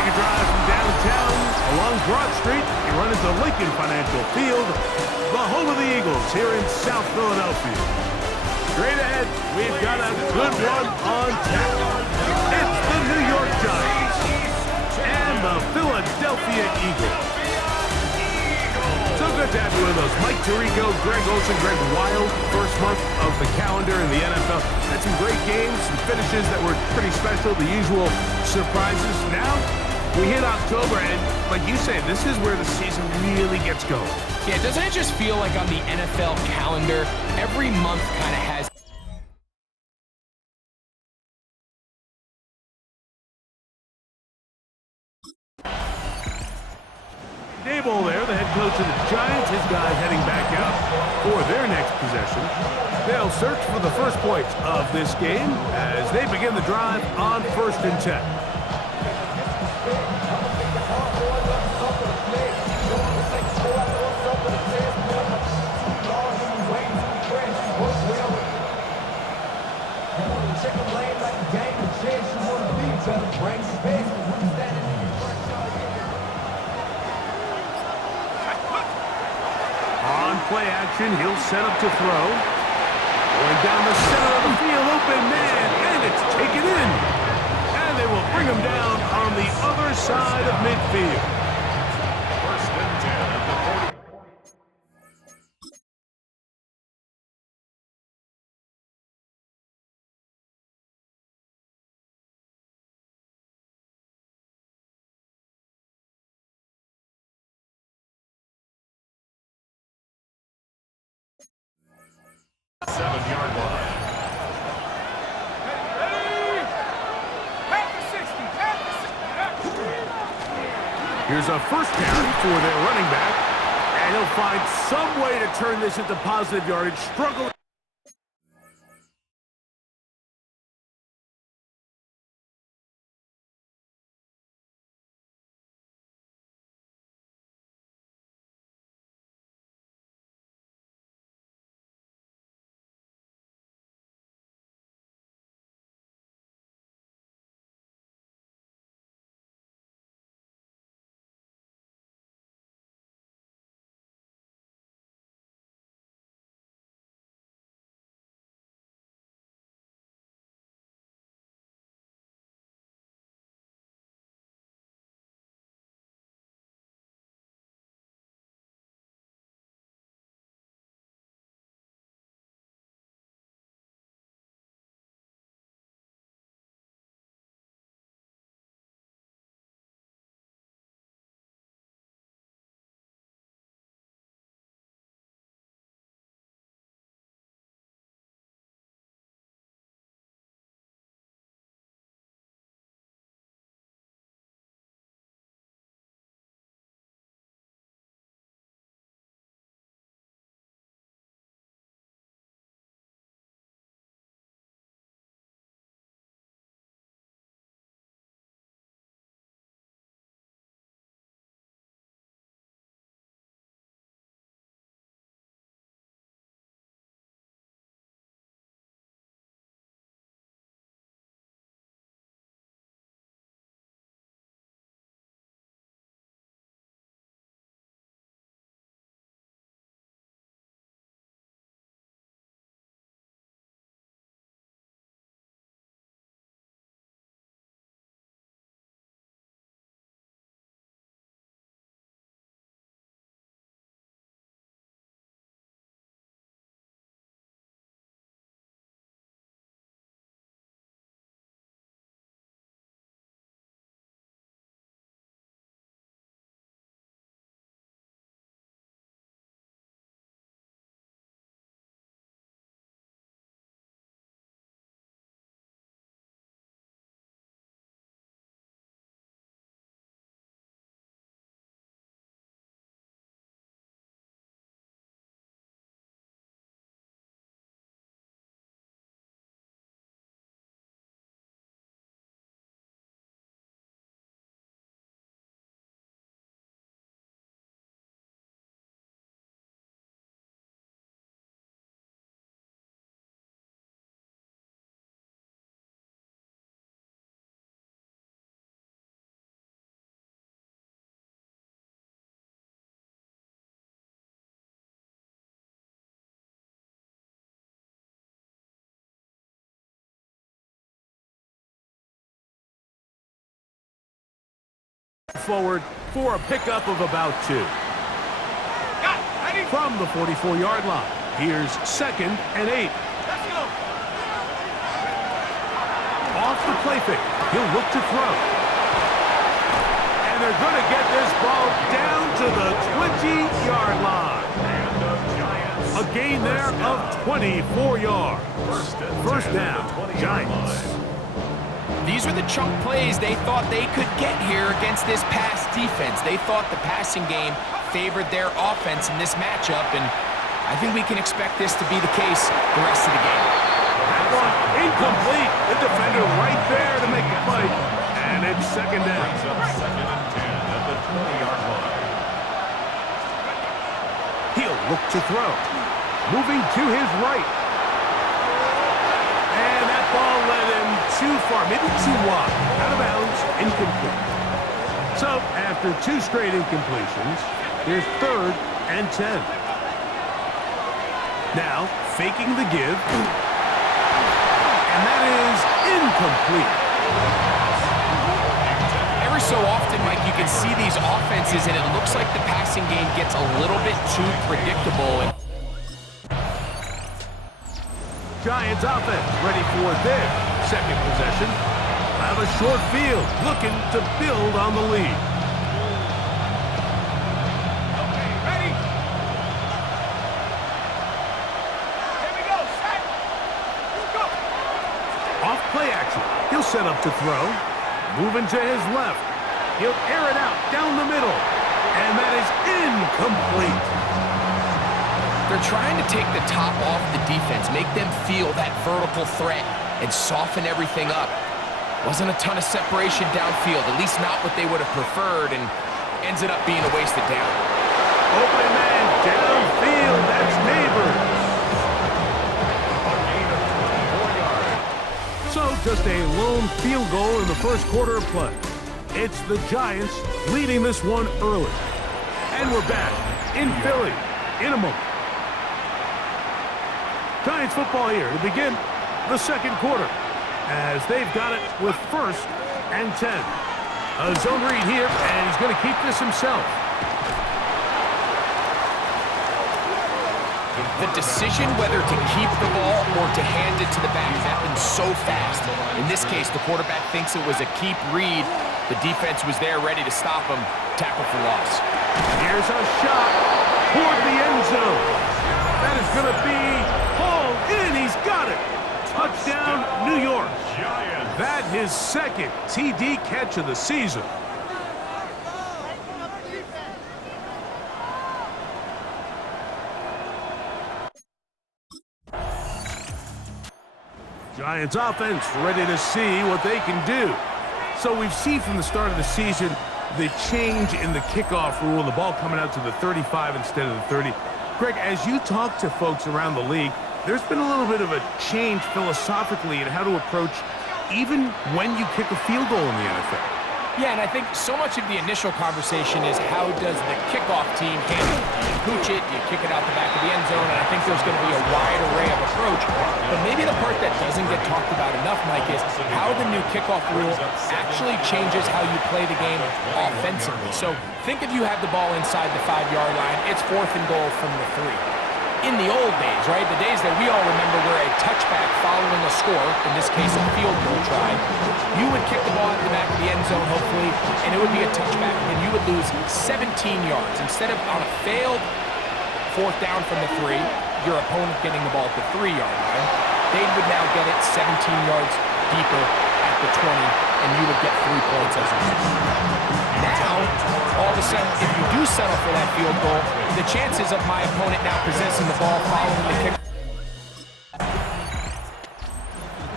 Take a drive from downtown along Broad Street. You run into Lincoln Financial Field, the home of the Eagles here in South Philadelphia. Straight ahead, we've got a good one on tap. It's the New York Giants and the Philadelphia Eagles. So good to have you with us. Mike Tirico, Greg Olson, Greg Wild. First month of the calendar in the NFL. Had some great games, some finishes that were pretty special, the usual surprises. Now, we hit October, and like you say, this is where the season really gets going. Yeah, doesn't it just feel like on the NFL calendar, every month kind of has... Dable there, the head coach of the Giants, his guys heading back out for their next possession. They'll search for the first points of this game as they begin the drive on 1st and 10. Play action, he'll set up to throw. Going down the center of the field, open man, and it's taken in. And they will bring him down on the other side of midfield. 1st and 10 at the 40. Seven-yard line. Here's a first down for their running back, and he'll find some way to turn this into positive yardage. Struggling. Forward for a pickup of about 2. From the 44-yard line, here's 2nd and 8. Off the play fake, he'll look to throw. And they're going to get this ball down to the 20-yard line. A gain there of 24 yards. First down, Giants. These were the chunk plays they thought they could get here against this pass defense. They thought the passing game favored their offense in this matchup, and I think we can expect this to be the case the rest of the game. That one incomplete. The defender right there to make the play, and it's 2nd down. Second and 10 at the 20-yard line. He'll look to throw. Moving to his right. And that ball led him too far, maybe too wide. Out of bounds, incomplete. So, after 2 straight incompletions, here's 3rd and 10. Now, faking the give. And that is incomplete. Every so often, Mike, you can see these offenses, and it looks like the passing game gets a little bit too predictable. Giants offense ready for their 2nd possession. Have a short field, looking to build on the lead. Okay, ready? Here we go, set! Go! Off play action, he'll set up to throw. Moving to his left. He'll air it out down the middle. And that is incomplete. They're trying to take the top off the defense, make them feel that vertical threat, and soften everything up. Wasn't a ton of separation downfield, at least not what they would have preferred, and ends it up being a wasted down. Open man downfield, that's Neighbors. So just a lone field goal in the first quarter of play. It's the Giants leading this one early. And we're back in Philly in a moment. Giants football here to begin the second quarter as they've got it with 1st and 10. A zone read here, and he's going to keep this himself. The decision whether to keep the ball or to hand it to the back happened so fast. In this case, the quarterback thinks it was a keep read. The defense was there ready to stop him. Tackle for loss. Here's a shot toward the end zone. That is going to be hauled in. He's got it. Touchdown, New York. That his 2nd TD catch of the season. Giants offense ready to see what they can do. So we've seen from the start of the season the change in the kickoff rule, the ball coming out to the 35 instead of the 30. Greg, as you talk to folks around the league, there's been a little bit of a change philosophically in how to approach even when you kick a field goal in the NFL. Yeah, and I think so much of the initial conversation is how does the kickoff team handle it? Do you pooch it? Do you kick it out the back of the end zone? And I think there's going to be a wide array of approach. But maybe the part that doesn't get talked about enough, Mike, is how the new kickoff rule actually changes how you play the game offensively. So think if you have the ball inside the 5-yard line, it's 4th and goal from the 3. In the old days, right, the days that we all remember where a touchback following a score, in this case a field goal try, you would kick the ball at the back of the end zone, hopefully, and it would be a touchback, and you would lose 17 yards. Instead of on a failed 4th down from the 3, your opponent getting the ball at the 3-yard line, they would now get it 17 yards deeper at the 20, and you would get 3 points as a result. Now, all of a sudden, if you do settle for that field goal, the chances of my opponent now possessing the ball following the kick.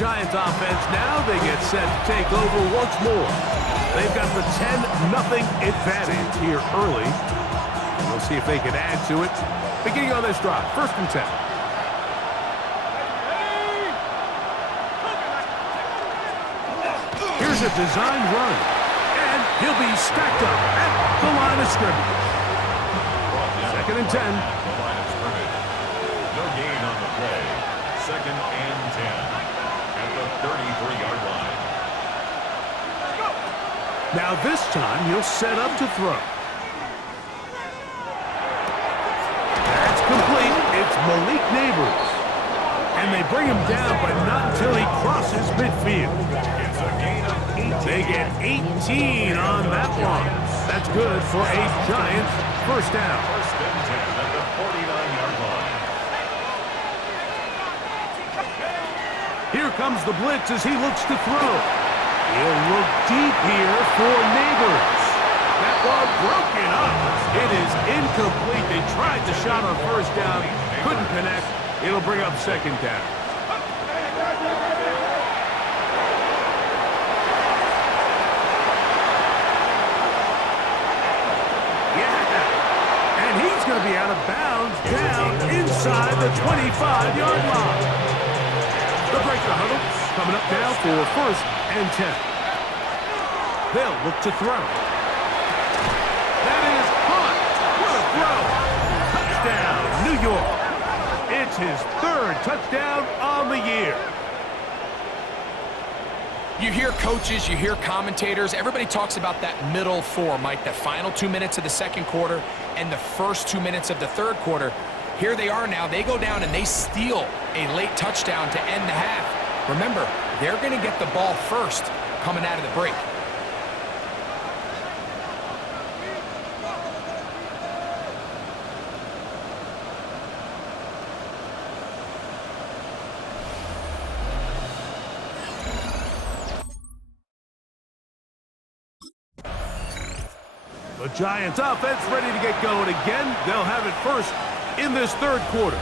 Giants offense now, they get set to take over once more. They've got the 10-0 advantage here early. We'll see if they can add to it. Beginning on this drive, 1st and 10. Here's a design run. And he'll be stacked up at the line of scrimmage. 2nd and 10. The line of scrimmage. No gain on the play. 2nd and 10 at the 33-yard line. Now this time he'll set up to throw. That's complete. It's Malik Neighbors. And they bring him down, but not until he crosses midfield. It's a gain of 18. They get 18 on that one. That's good for a Giants first down. First and 10 at the 49-yard line. Here comes the blitz as he looks to throw. He'll look deep here for Neighbors. That ball broken up. It is incomplete. They tried the shot on first down, couldn't connect. It'll bring up second down. Yeah, and he's going to be out of bounds down inside the 25-yard line. The break the huddle coming up now for first and 10. They'll look to throw. That is caught. What a throw. Touchdown, New York. It's his third touchdown on the year. You hear coaches, you hear commentators, everybody talks about that middle four, Mike, the final 2 minutes of the second quarter and the first 2 minutes of the third quarter. Here they are now. They go down and they steal a late touchdown to end the half. Remember, they're going to get the ball first coming out of the break. The Giants offense ready to get going again. They'll have it first in this third quarter.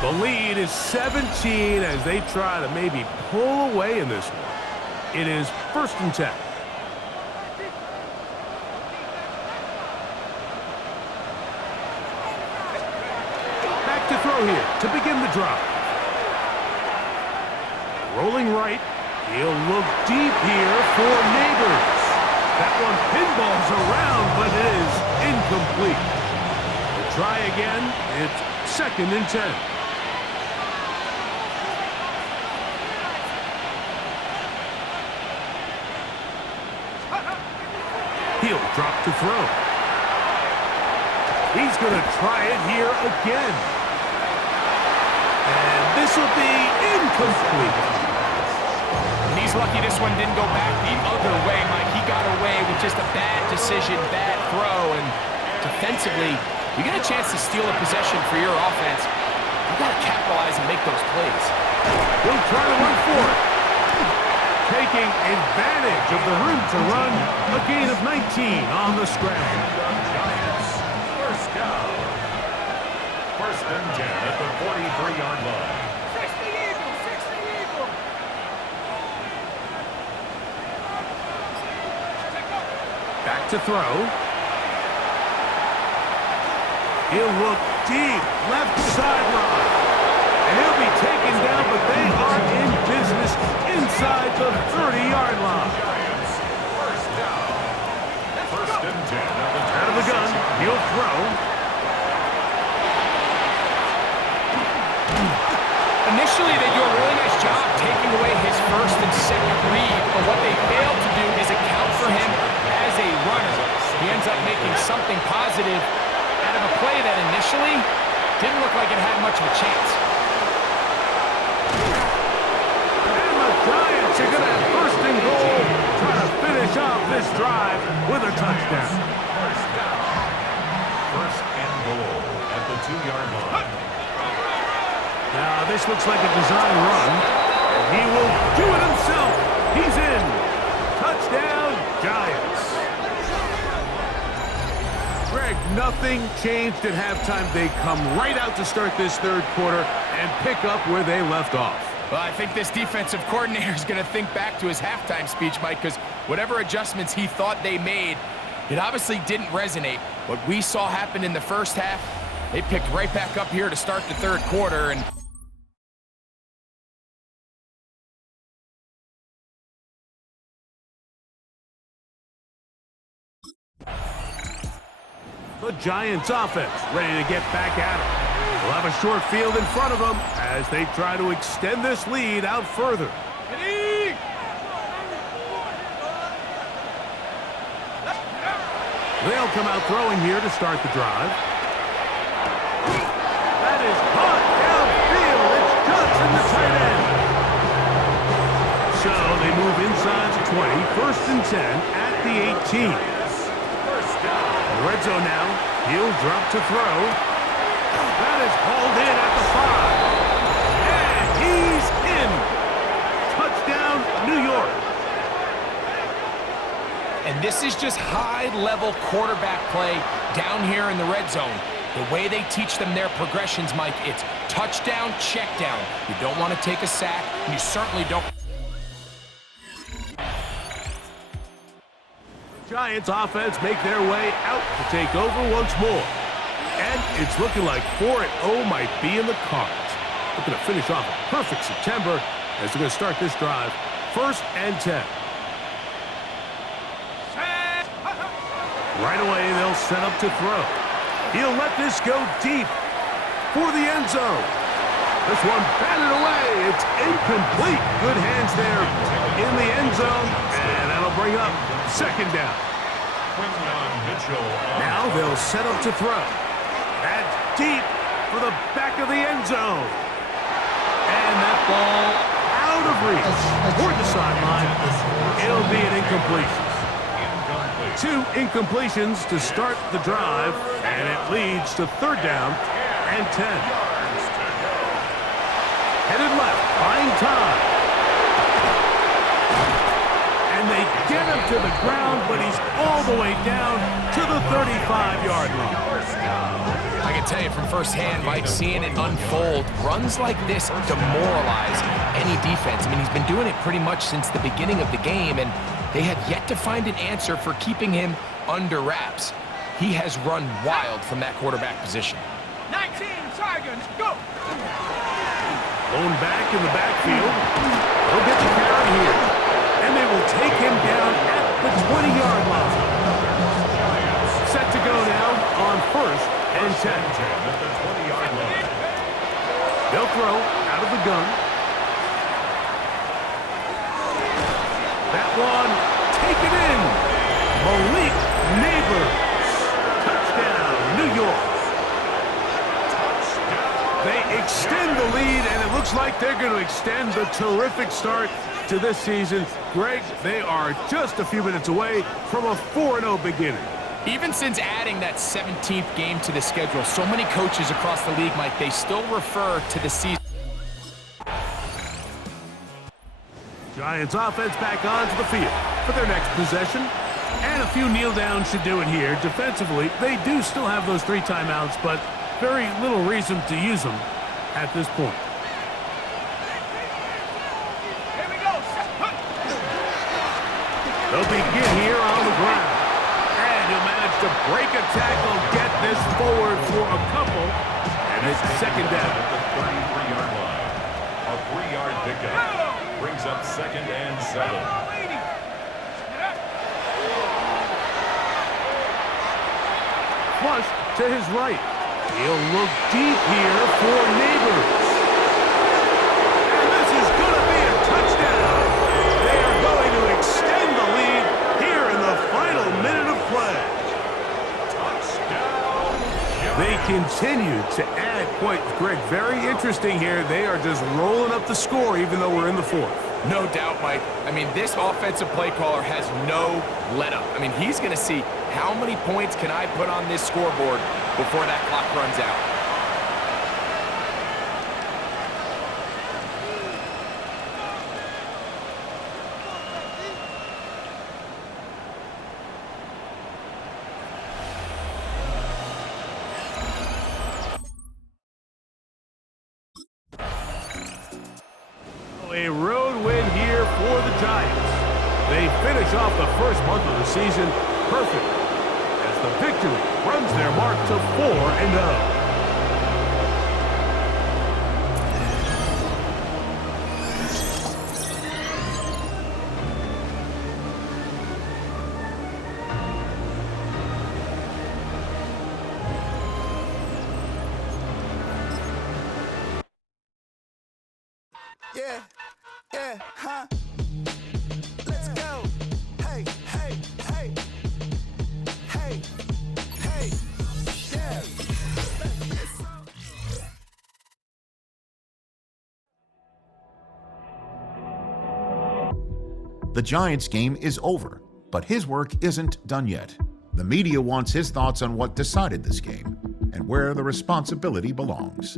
The lead is 17 as they try to maybe pull away in this one. It is first and 10. Back to throw here to begin the drive. Rolling right. He'll look deep here for Neighbors. That one pinballs around, but it is incomplete. We'll try again. It's second and 10. He'll drop to throw. He's going to try it here again. And this will be incomplete. And he's lucky this one didn't go back the other way, Mike. He got away with just a bad decision, bad throw, and defensively, you get a chance to steal a possession for your offense. You got to capitalize and make those plays. He'll try to run for it. Taking advantage of the room to run, a gain of 19 on the scramble. Giants first down. First and 10 at the 43-yard line. Back to throw. He'll look deep, left sideline. And he'll be taken down, but they are in business inside the 30-yard line. Giants first down. First and 10 at the Out of the gun, he'll throw. Initially, they do a really nice job taking away his first and second read, but what they failed to do is account for him as a runner. He ends up making something positive out of a play that initially didn't look like it had much of a chance. And the Giants are going to have first and goal, try to finish off this drive with a touchdown. First down. First and goal at the 2-yard line. Now, this looks like a design run. And he will do it himself. He's in. Touchdown, Giants. Greg, nothing changed at halftime. They come right out to start this third quarter and pick up where they left off. Well, I think this defensive coordinator is going to think back to his halftime speech, Mike, because whatever adjustments he thought they made, it obviously didn't resonate. What we saw happen in the first half, they picked right back up here to start the third quarter, and the Giants offense ready to get back at it. They'll have a short field in front of them as they try to extend this lead out further. They'll come out throwing here to start the drive. That is caught downfield. It's Johnson, the tight end. So they move inside the 20, 1st and 10 at the 18. First down. Red zone now. He'll drop to throw. That is hauled in at the 5. And he's in. Touchdown, New York. And this is just high-level quarterback play down here in the red zone. The way they teach them their progressions, Mike, it's touchdown, check down. You don't want to take a sack, and you certainly don't. Giants offense make their way out to take over once more. And it's looking like 4-0 might be in the cards. Looking to finish off a perfect September as they're going to start this drive. 1st and 10. Right away, they'll set up to throw. He'll let this go deep for the end zone. This one batted away. It's incomplete. Good hands there in the end zone. And that'll bring up 2nd down. Now they'll set up to throw. That's deep for the back of the end zone. And that ball out of reach toward the sideline. It'll be an incompletion. 2 incompletions to start the drive, and it leads to 3rd down and 10. Headed left, buying time. And they get him to the ground, but he's all the way down to the 35-yard line. I can tell you from firsthand, Mike, seeing it unfold, runs like this demoralize any defense. I mean, he's been doing it pretty much since the beginning of the game, and they have yet to find an answer for keeping him under wraps. He has run wild from that quarterback position. 19, Tiger, go! Blown back in the backfield. He'll get the carry here. And they will take him down at the 20-yard line. Set to go now on 1st and 10. They'll throw out of the gun. That one, taken in. Malik Neighbors. Touchdown, New York. They extend the lead, and it looks like they're going to extend the terrific start to this season. Greg, they are just a few minutes away from a 4-0 beginning. Even since adding that 17th game to the schedule, so many coaches across the league, Mike, they still refer to the season. Giants offense back onto the field for their next possession. And a few kneel downs should do it here. Defensively, they do still have those 3 timeouts, but very little reason to use them at this point. Here we go. They'll begin here on the ground. And he'll manage to break a tackle, get this forward for a couple. And it's 2nd down. At the 33-yard line. A 3-yard pickup. Brings up 2nd and 7. Flush to his right. He'll look deep here for Neighbors. And this is going to be a touchdown. They are going to extend the lead here in the final minute of play. Touchdown. They continue to add points. Greg, very interesting here. They are just rolling up the score even though we're in the 4th. No doubt, Mike. I mean, this offensive play caller has no let-up. I mean, he's going to see how many points can I put on this scoreboard before that clock runs out. A road win here for the Giants. They finish off the first month of the season perfect as the victory runs their mark to 4-0. Yeah, huh? Let's go. Hey, hey, hey. Hey. The Giants game is over, but his work isn't done yet. The media wants his thoughts on what decided this game and where the responsibility belongs.